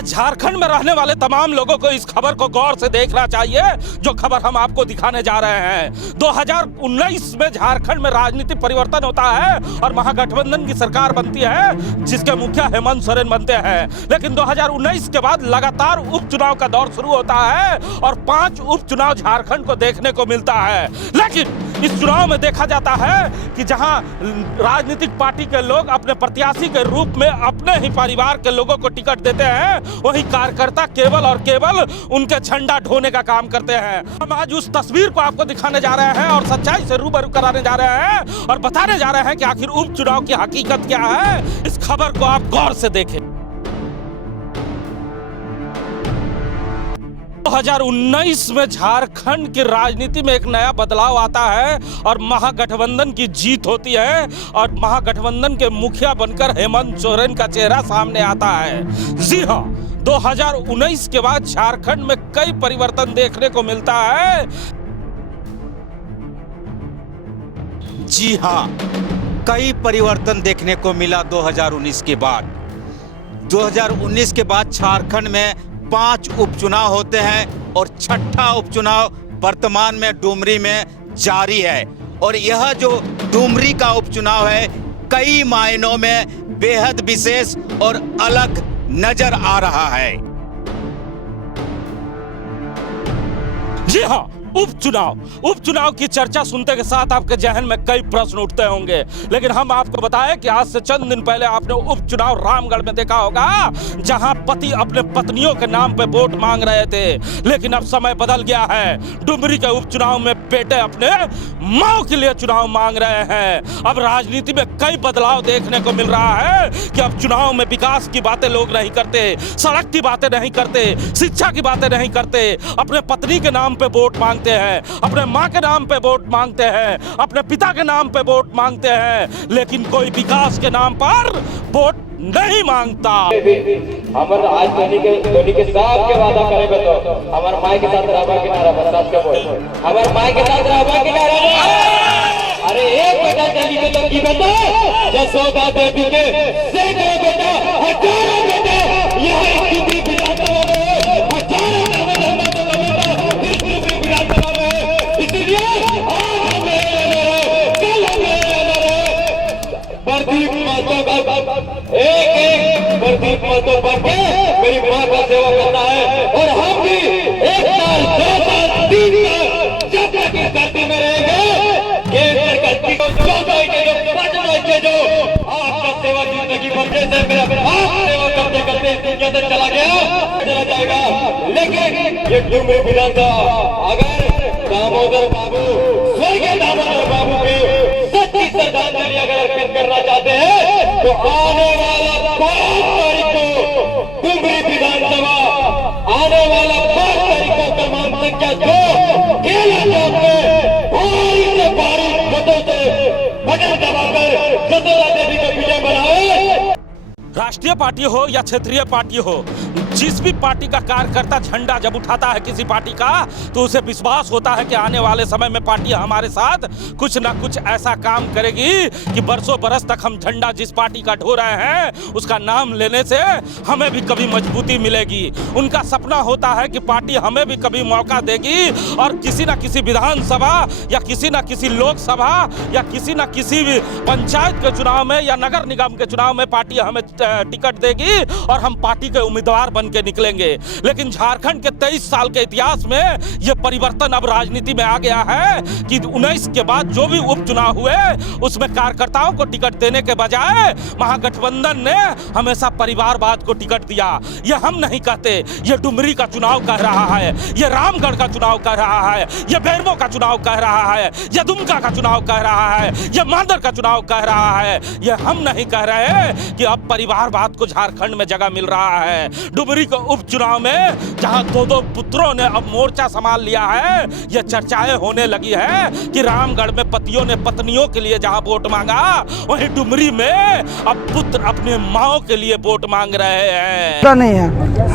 झारखंड में रहने वाले तमाम लोगों को इस खबर को गौर से देखना चाहिए जो खबर हम आपको दिखाने जा रहे हैं। 2019 में झारखंड में राजनीतिक परिवर्तन होता है और महागठबंधन की सरकार बनती है जिसके मुखिया हेमंत सोरेन बनते हैं। लेकिन 2019 के बाद लगातार उपचुनाव का दौर शुरू होता है और 5 उपचुनाव झारखंड को देखने को मिलता है। लेकिन इस चुनाव में देखा जाता है कि जहां राजनीतिक पार्टी के लोग अपने प्रत्याशी के रूप में अपने ही परिवार के लोगों को टिकट देते हैं, वही कार्यकर्ता केवल और केवल उनके झंडा ढोने का काम करते हैं। हम आज उस तस्वीर को आपको दिखाने जा रहे हैं और सच्चाई से रूबरू कराने जा रहे हैं और बताने जा रहे हैं कि आखिर उपचुनाव की हकीकत क्या है। इस खबर को आप गौर से देखें। 2019 में झारखंड की राजनीति में एक नया बदलाव आता है और महागठबंधन की जीत होती है और महागठबंधन के मुखिया बनकर हेमंत सोरेन का चेहरा सामने आता है। जी हां, 2019 के बाद झारखंड में कई परिवर्तन देखने को मिलता है। जी हां, कई परिवर्तन देखने को मिला 2019 के बाद। 2019 के बाद झारखंड में 5 उपचुनाव होते हैं और 6ठा उपचुनाव वर्तमान में डुमरी में जारी है। और यह जो डुमरी का उपचुनाव है कई मायनों में बेहद विशेष और अलग नजर आ रहा है। जी हां, उपचुनाव की चर्चा सुनते के साथ आपके जहन में कई प्रश्न उठते होंगे, लेकिन हम आपको बताएं कि आज से चंद दिन पहले आपने उपचुनाव रामगढ़ में देखा होगा जहां पति अपने पत्नियों के नाम पे वोट मांग रहे थे। लेकिन अब समय बदल गया है। डुमरी के उपचुनाव में बेटे अपने मां के लिए चुनाव मांग रहे हैं। अब राजनीति में कई बदलाव देखने को मिल रहा है कि अब चुनाव में विकास की बातें लोग नहीं करते, सड़क की बातें नहीं करते, शिक्षा की बातें नहीं करते, अपने पत्नी के नाम पे वोट मांगते हैं, अपने मां के नाम पे वोट मांगते हैं, अपने पिता के नाम पे वोट मांगते हैं, लेकिन कोई विकास के नाम पर वोट नहीं मांगता। हमर आज धोनी के साथ के वादा करेंगे तो हमार माई के साथ रहबा किनारा बरसात के बोल हमार माई के साथ रहबा किनारा। अरे एक बेटा चली के तो की बेटा जसोदा देवी के से बेटा हजारों बेटा यह कितनी बिरादर प्रदीप महतो बन के मेरी मां का सेवा करना है। और हम भी 1 साल 2 साल 3 साल जब तक इस धरती में रहेंगे केंद्र करती को 14 के जो 15 के जो आपका सेवा जिंदगी भर जैसे मेरा आप सेवा करते करते इसके अंदर चला जाएगा। लेकिन ये डुमरी विधानसभा अगर दामोदर बाबू स्वर्गीय दामोदर बाबू के सच्ची श्रद्धांजलि अगर अर्पित करना चाहते हैं तो आने वाला 5 तारीख को डुमरी विधानसभा आने वाला 5 तारीख को क्रमांक संख्या 2 केला चौक में भारी से भारी मतों से बटन दबाकर जसोदा देवी को विजय बनाए। राष्ट्रीय पार्टी हो या क्षेत्रीय पार्टी हो, जिस भी पार्टी का कार्यकर्ता झंडा जब उठाता है किसी पार्टी का तो उसे विश्वास होता है कि आने वाले समय में पार्टी हमारे साथ कुछ ना कुछ ऐसा काम करेगी कि बरसों बरस तक हम झंडा जिस पार्टी का ढो रहे हैं उसका नाम लेने से हमें भी कभी मजबूती मिलेगी। उनका सपना होता है कि पार्टी हमें भी कभी मौका देगी और किसी ना किसी विधानसभा या किसी ना किसी लोकसभा या किसी ना किसी पंचायत के चुनाव में या नगर निगम के चुनाव में पार्टी हमें टिकट देगी और हम पार्टी के उम्मीदवार बन के निकलेंगे। लेकिन झारखंड के 23 साल के इतिहास में यह परिवर्तन अब राजनीति में आ गया है कि 19 के बाद जो भी उपचुनाव हुए उसमें कार्यकर्ताओं को टिकट देने के बजाय महागठबंधन ने हमेशा परिवारवाद को टिकट दिया। यह हम नहीं कहते, यह डुमरी का चुनाव कह रहा है, यह रामगढ़ का चुनाव कह रहा है, यह बेरमो का चुनाव कह रहा है, यह दुमका का चुनाव कह रहा है, यह मांदर का चुनाव कह रहा है। यह हम नहीं कह रहे कि अब परिवारवाद को झारखंड में जगह मिल रहा है। डुमरी के उपचुनाव में जहां 2 पुत्रों ने अब मोर्चा संभाल लिया है, यह चर्चाएं होने लगी है कि रामगढ़ में पतियों ने पत्नियों के लिए जहां वोट मांगा वहीं डुमरी में अब पुत्र अपने माओ के लिए वोट मांग रहे हैं। नहीं है,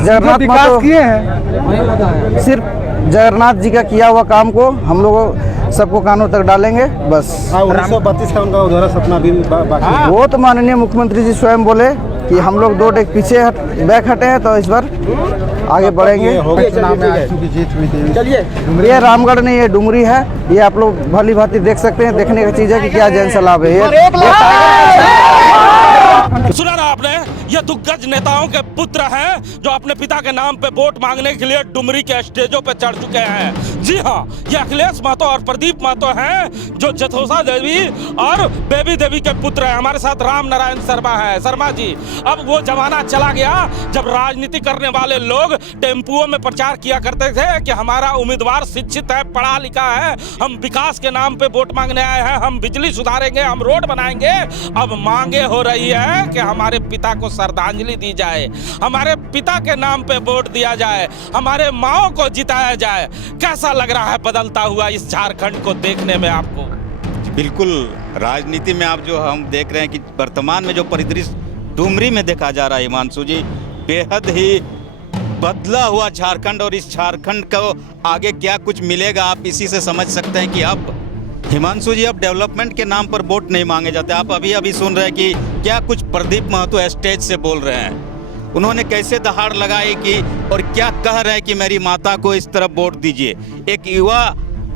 जगन्नाथ विकास किए हैं, सिर्फ जगन्नाथ जी का किया हुआ काम को हम लोग सबको कानों तक डालेंगे बस। 1932 का उनका उधरा सपना भी बाकी। वो तो माननीय मुख्यमंत्री जी स्वयं बोले कि हम लोग 2 डेग पीछे बैक हटे हैं, तो इस बार आगे बढ़ेंगे। ये रामगढ़ नहीं, ये डुमरी है। ये आप लोग भली भांति देख सकते हैं, देखने की चीज़ है कि क्या जन सैलाब है। सुना ना आपने, ये दिग्गज नेताओं के पुत्र हैं जो अपने पिता के नाम पे वोट मांगने के लिए डुमरी के स्टेजों पे चढ़ चुके हैं। जी हाँ, ये अखिलेश महतो और प्रदीप महतो हैं जो जथोसा देवी और बेबी देवी के पुत्र हैं। हमारे साथ राम नारायण शर्मा है। शर्मा जी, अब वो जमाना चला गया जब राजनीति करने वाले लोग टेम्पुओं में प्रचार किया करते थे कि हमारा उम्मीदवार शिक्षित है, पढ़ा लिखा है, हम विकास के नाम पे वोट मांगने आए हैं, हम बिजली सुधारेंगे, हम रोड बनाएंगे। अब मांगे हो रही है कि हमारे पिता को श्रद्धांजलि दी जाए, हमारे पिता के नाम पे वोट दिया जाए, हमारे माओ को जिताया जाए। कैसा लग रहा है बदलता हुआ इस झारखंड को देखने में आपको? बिल्कुल, राजनीति में आप जो हम देख रहे हैं कि वर्तमान में जो परिदृश्य डुमरी में देखा जा रहा है हिमांशु जी, बेहद ही बदला हुआ झारखंड, और इस झारखंड को आगे क्या कुछ मिलेगा आप इसी से समझ सकते हैं कि अब हिमांशु जी, अब डेवलपमेंट के नाम पर वोट नहीं मांगे जाते। आप अभी सुन रहे हैं कि क्या कुछ प्रदीप महतो स्टेज से बोल रहे हैं, उन्होंने कैसे दहाड़ लगाई कि और क्या कह रहे हैं कि मेरी माता को इस तरफ वोट दीजिए। एक युवा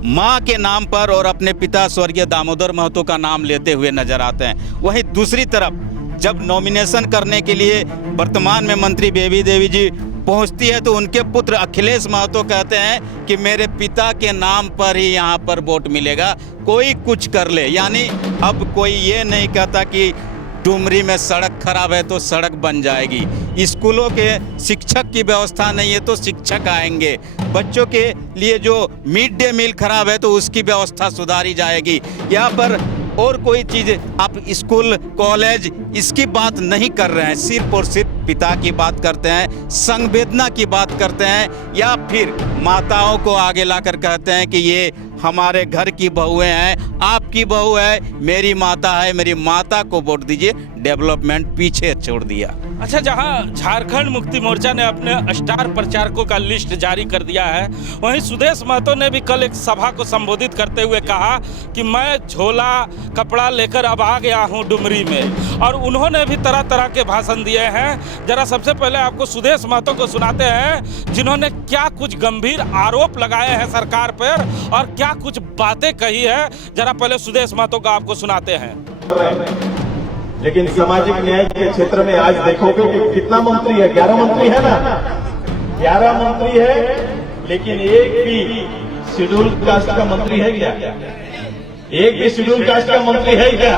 माँ के नाम पर और अपने पिता स्वर्गीय दामोदर महतो का नाम लेते हुए नजर आते हैं। वहीं दूसरी तरफ जब नॉमिनेशन करने के लिए वर्तमान में मंत्री बेबी देवी जी पहुंचती है तो उनके पुत्र अखिलेश महतो कहते हैं कि मेरे पिता के नाम पर ही यहाँ पर वोट मिलेगा, कोई कुछ कर ले। यानी अब कोई ये नहीं कहता कि डुमरी में सड़क खराब है तो सड़क बन जाएगी, स्कूलों के शिक्षक की व्यवस्था नहीं है तो शिक्षक आएंगे, बच्चों के लिए जो मिड डे मील खराब है तो उसकी व्यवस्था सुधारी जाएगी। यहाँ पर और कोई चीज़ आप स्कूल कॉलेज इसकी बात नहीं कर रहे हैं, सिर्फ और सिर्फ पिता की बात करते हैं, संवेदना की बात करते हैं, या फिर माताओं को आगे लाकर कहते हैं कि ये हमारे घर की बहुएं हैं, आपकी बहू है, मेरी माता है, मेरी माता को वोट दीजिए। डेवलपमेंट पीछे छोड़ दिया। अच्छा, जहां झारखंड मुक्ति मोर्चा ने अपने स्टार प्रचारकों का लिस्ट जारी कर दिया है, वहीं सुदेश महतो ने भी कल एक सभा को संबोधित करते हुए कहा कि मैं झोला कपड़ा लेकर अब आ गया हूं डुमरी में, और उन्होंने भी तरह तरह के भाषण दिए हैं। जरा सबसे पहले आपको सुदेश महतो को सुनाते हैं जिन्होंने क्या कुछ गंभीर आरोप लगाए हैं सरकार पर और क्या कुछ बातें कही है। जरा पहले सुदेश महतो का आपको सुनाते हैं। लेकिन सामाजिक न्याय के क्षेत्र में आज देखोगे कि कितना मंत्री है, 11 मंत्री है ना, 11 मंत्री है, लेकिन एक भी शेड्यूल कास्ट का मंत्री है क्या? एक भी शेड्यूल कास्ट का मंत्री है क्या?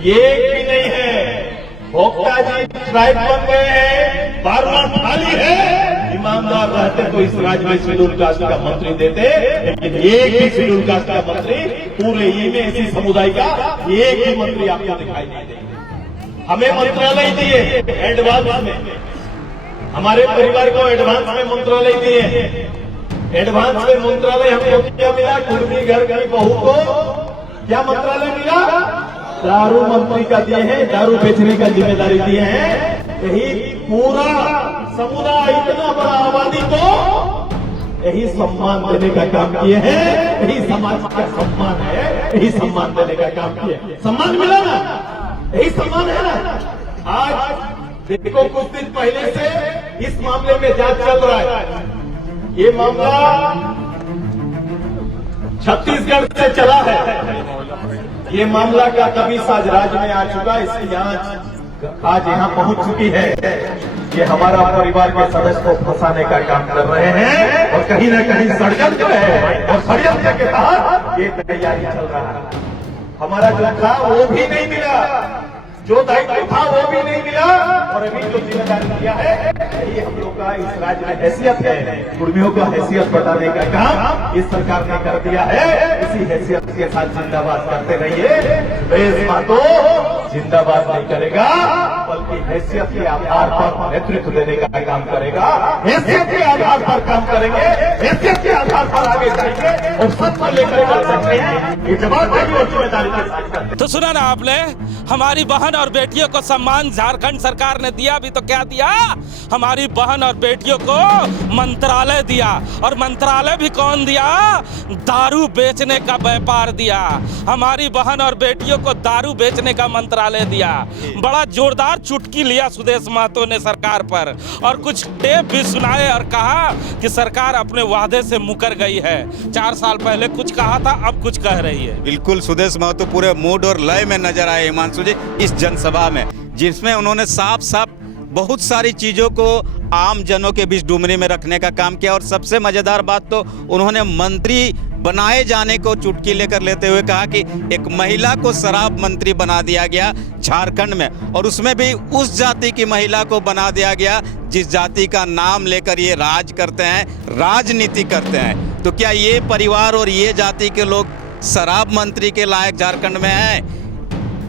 एक भी नहीं है। भोक्ता जी ट्राइब बन गए हैं, बार-बार खाली है। ईमानदार रहते तो इस राज्य में शेड्यूल कास्ट का मंत्री देते, लेकिन एक भी शेड्यूल कास्ट का मंत्री पूरे इसी समुदाय का एक भी मंत्री आपको दिखाई नहीं देगा। हमें मंत्रालय दिए एडवांस में, हमारे परिवार को एडवांस में मंत्रालय दिए। एडवांस में मंत्रालय हमको क्या मिला? कुर्मी घर की बहू को क्या मंत्रालय मिला? दारू मंत्री का दिए हैं, दारू बेचने का जिम्मेदारी दिए हैं। यही पूरा समुदाय, इतना बड़ा आबादी को यही सम्मान देने का काम किए हैं। यही समाज का सम्मान है, यही सम्मान देने का काम किए। सम्मान मिला ना, यही सम्मान है ना। आज देखो, कुछ दिन पहले से इस मामले में जांच चल रहा है। ये मामला छत्तीसगढ़ से चला है। ये मामला का तबीस आज राज्य में आ चुका, इसकी जांच आज यहाँ पहुंच चुकी है। ये हमारा परिवार के सदस्य को फंसाने का काम कर रहे हैं और कहीं न कहीं षड्यंत्र है, और षड्यंत्र के तहत ये तैयारी चल रहा है। हमारा जो था वो भी नहीं मिला, जो दायित्व था वो भी नहीं मिला, और अभी जो जिम्मेदारी दिया है ये हम लोग का इस राज्य में हैसियत है। कुर्मियों का हैसियत बताने का काम इस सरकार ने कर दिया है। इसी हैसियत के साथ जिंदाबाद करते रहिए। सुदेश महतो जिंदाबाद नहीं करेगा, बल्कि हैसियत के आधार पर नेतृत्व देने का काम करेगा। हैसियत के आधार पर काम करेंगे, हैसियत के आधार पर आगे जाएंगे और सब को लेकर चल सकते हैं। ये जवाबदेही और जिम्मेदारी के साथ करते हैं। तो सुना ना आपने, हमारी बहन और बेटियों को सम्मान झारखंड सरकार ने दिया भी तो क्या दिया? हमारी बहन और बेटियों को मंत्रालय दिया, और मंत्रालय भी कौन दिया? दारू बेचने का व्यापार दिया। हमारी बहन और बेटियों को दारू बेचने का मंत्रालय दिया। बड़ा जोरदार चुटकी लिया सुदेश महतो ने सरकार पर और कुछ टेप भी सुनाए और कहा कि सरकार अपने वादे से मुकर गई है। 4 साल पहले कुछ कहा था, अब कुछ कह रही है। बिल्कुल सुदेश महतो पूरे मूड और लय में नजर आए हिमांशु जी इस जनसभा में, जिसमें उन्होंने साफ साफ बहुत सारी चीज़ों को आम जनों के बीच डुमरी में रखने का काम किया। और सबसे मज़ेदार बात तो उन्होंने मंत्री बनाए जाने को चुटकी लेकर लेते हुए कहा कि एक महिला को शराब मंत्री बना दिया गया झारखंड में, और उसमें भी उस जाति की महिला को बना दिया गया जिस जाति का नाम लेकर ये राज करते हैं, राजनीति करते हैं। तो क्या ये परिवार और ये जाति के लोग शराब मंत्री के लायक झारखंड में हैं?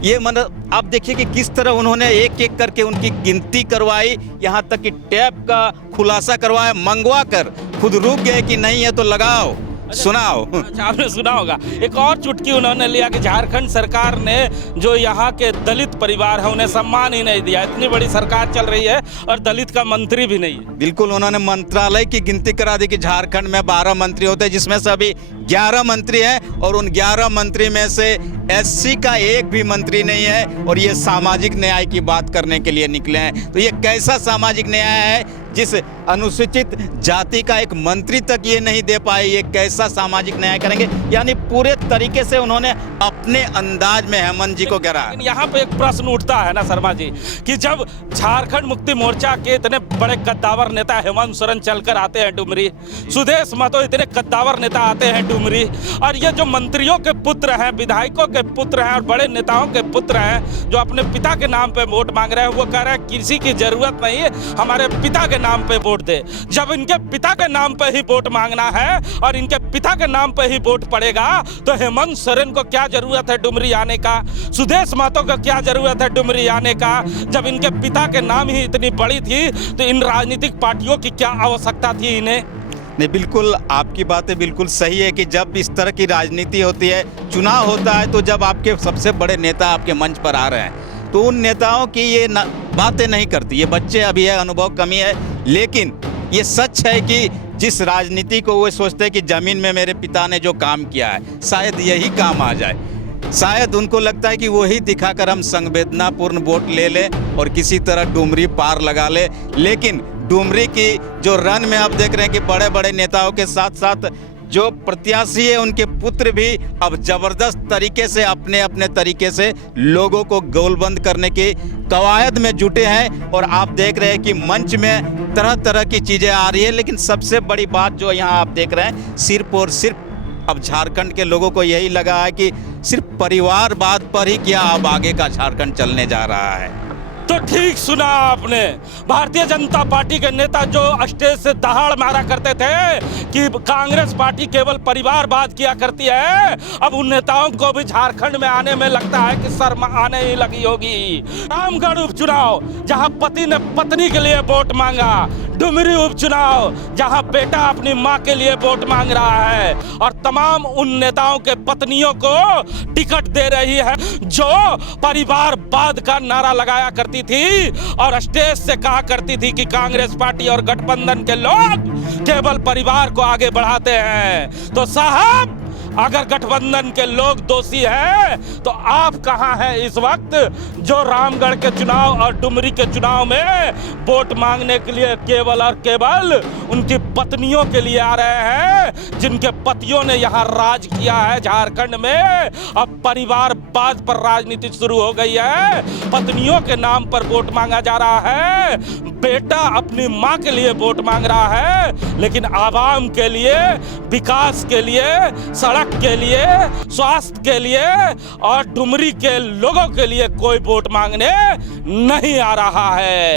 ये मतलब आप देखिए कि किस तरह उन्होंने एक एक करके उनकी गिनती करवाई, यहाँ तक कि टैप का खुलासा करवाया, मंगवा कर खुद रुक गए कि नहीं है तो लगाओ सुनाओ। अच्छा, आपने सुना होगा एक और चुटकी उन्होंने लिया कि झारखंड सरकार ने जो यहाँ के दलित परिवार है उन्हें सम्मान ही नहीं दिया। इतनी बड़ी सरकार चल रही है और दलित का मंत्री भी नहीं है। बिल्कुल, उन्होंने मंत्रालय की गिनती करा दी कि झारखंड में 12 मंत्री होते हैं, जिसमें से अभी 11 मंत्री हैं और उन 11 मंत्री में से एससी का एक भी मंत्री नहीं है। और ये सामाजिक न्याय की बात करने के लिए निकले हैं। तो ये कैसा सामाजिक न्याय है जिस अनुसूचित जाति का एक मंत्री तक ये नहीं दे पाए? ये कैसा सामाजिक न्याय करेंगे? यानी पूरे तरीके से उन्होंने अपने अंदाज में हेमंत जी को गिरा। यहाँ पे एक प्रश्न उठता है ना शर्मा जी कि जब झारखंड मुक्ति मोर्चा के इतने बड़े कद्दावर नेता हेमंत सोरेन चलकर आते हैं डुमरी, सुदेश महतो इतने कद्दावर नेता आते हैं डुमरी, और ये जो मंत्रियों के पुत्र हैं, विधायकों के पुत्र हैं और बड़े नेताओं के पुत्र हैं जो अपने पिता के नाम पे वोट मांग रहे हैं, वो कह रहे हैं किसी की जरूरत नहीं है, हमारे पिता के नाम पे वोट दे। जब इनके पिता के नाम पे ही वोट मांगना है और इनके पिता के नाम पे ही वोट पड़ेगा तो हेमंत सोरेन को क्या जरूरत है डुमरी आने का? सुदेश महतो को क्या जरूरत है डुमरी आने का? जब इनके पिता के नाम ही इतनी बड़ी थी तो इन राजनीतिक पार्टियों की क्या आवश्यकता थी इन्हें? नहीं, बिल्कुल आपकी बातें बिल्कुल सही है कि जब इस तरह की राजनीति होती है, चुनाव होता है, तो जब आपके सबसे बड़े नेता आपके मंच पर आ रहे हैं तो उन नेताओं की ये बातें नहीं करती। ये बच्चे अभी है, अनुभव कमी है, लेकिन ये सच है कि जिस राजनीति को वो सोचते हैं कि ज़मीन में मेरे पिता ने जो काम किया है शायद यही काम आ जाए। शायद उनको लगता है कि वही दिखाकर हम संवेदनापूर्ण वोट ले लें और किसी तरह डुमरी पार लगा ले। लेकिन डुमरी की जो रन में आप देख रहे हैं कि बड़े बड़े नेताओं के साथ साथ जो प्रत्याशी है उनके पुत्र भी अब जबरदस्त तरीके से अपने अपने तरीके से लोगों को गोलबंद करने की कवायद में जुटे हैं। और आप देख रहे हैं कि मंच में तरह तरह की चीज़ें आ रही है, लेकिन सबसे बड़ी बात जो यहाँ आप देख रहे हैं, सिर्फ और सिर्फ अब झारखंड के लोगों को यही लगा है कि सिर्फ परिवारवाद पर ही क्या अब आगे का झारखंड चलने जा रहा है। तो ठीक सुना आपने, भारतीय जनता पार्टी के नेता जो स्टेज से दहाड़ मारा करते थे कि कांग्रेस पार्टी केवल परिवारवाद किया करती है, अब उन नेताओं को भी झारखंड में आने में लगता है कि शर्म आने ही लगी होगी। रामगढ़ उपचुनाव जहां पति ने पत्नी के लिए वोट मांगा, डुमरी उपचुनाव जहां बेटा अपनी मां के लिए वोट मांग रहा है, और तमाम उन नेताओं के पत्नियों को टिकट दे रही है जो परिवारवाद का नारा लगाया करती थी और स्टेज से कहा करती थी कि कांग्रेस पार्टी और गठबंधन के लोग केवल परिवार को आगे बढ़ाते हैं। तो साहब, अगर गठबंधन के लोग दोषी हैं तो आप कहां हैं इस वक्त, जो रामगढ़ के चुनाव और डुमरी के चुनाव में वोट मांगने के लिए केवल और केवल उनकी पत्नियों के लिए आ रहे हैं, जिनके पतियों ने यहां राज किया है झारखंड में। अब परिवारवाद पर राजनीति शुरू हो गई है, पत्नियों के नाम पर वोट मांगा जा रहा है, बेटा अपनी मां के लिए वोट मांग रहा है, लेकिन आवाम के लिए, विकास के लिए, सड़क के लिए, स्वास्थ्य के लिए और डुमरी के लोगों के लिए कोई वोट मांगने नहीं आ रहा है।